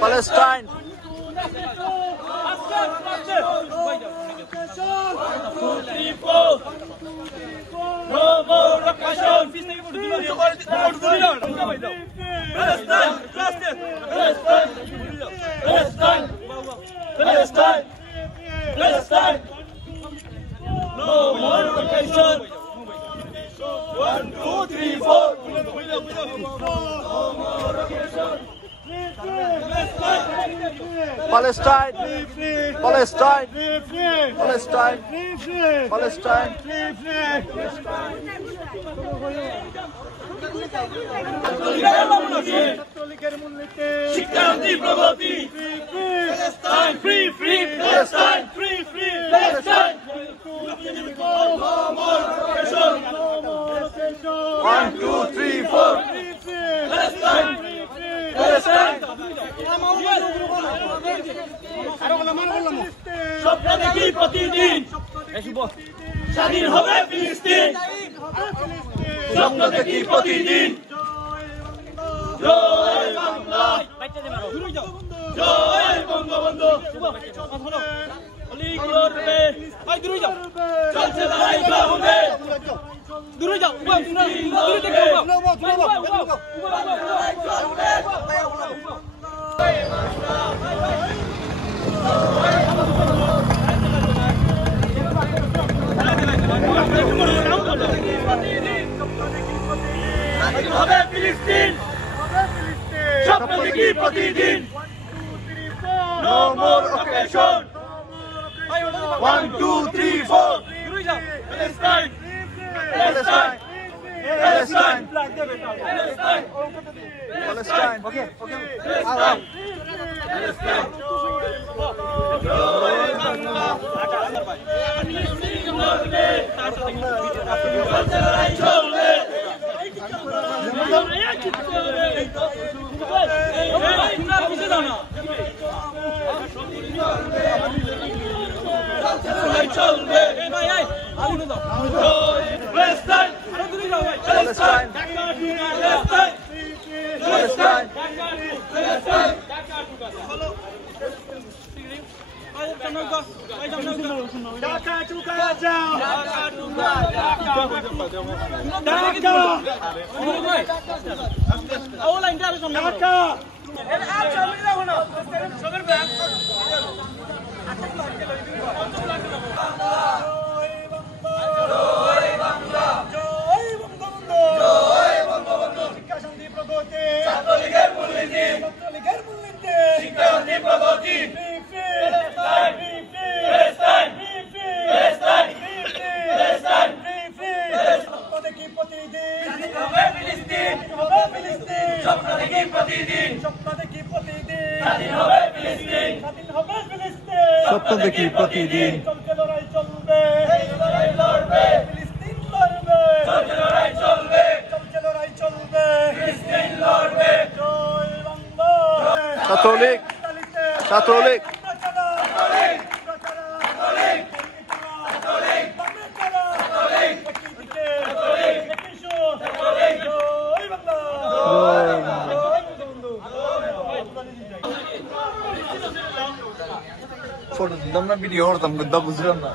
Palestine! Palestine! No more occupation! Palestine! Palestine! Palestine! Palestine! No more occupation! 1, 2, 3, 4! Palestine! Palestine! Palestine! Palestine! শিক্ষার্থী প্রগতি Palestine! Free! Free! Palestine! Free! Free! Palestine! No more occupation! 1, 2, 3, 4! Palestine! Palestine! স্বপ্ন দেখি প্রতিদিন স্বাধীন হবে ফিলিস্তিন স্বপ্ন দেখি প্রতিদিন জয় বাংলা জয় বঙ্গবন্ধু চলছে লড়াই হবে দূরে যাও হবে ফিলিস্তিন স্বপ্ন দেখি প্রতিদিন No more occupation 1, 2, 3, 4 Palestine Palestine Palestine Palestine! Okay, okay. Palestine জয় বাংলা লড়াই চলবে চলবে Palestine Palestine Palestine ঢাকা টুকা যাও ঢাকা ঢাকা স্বপ্ন দেখি প্রতিদিন চলছে লড়াই চলবে ফিলিস্তিন লড়বে চলছে লড়াই চলবে চলছে লড়াই চলবে ফিলিস্তিন লড়বে জয় বাংলা ছাত্রলীগ ছাত্রলীগ ফটো দিতাম না ভিডিও করতাম বুঝলাম না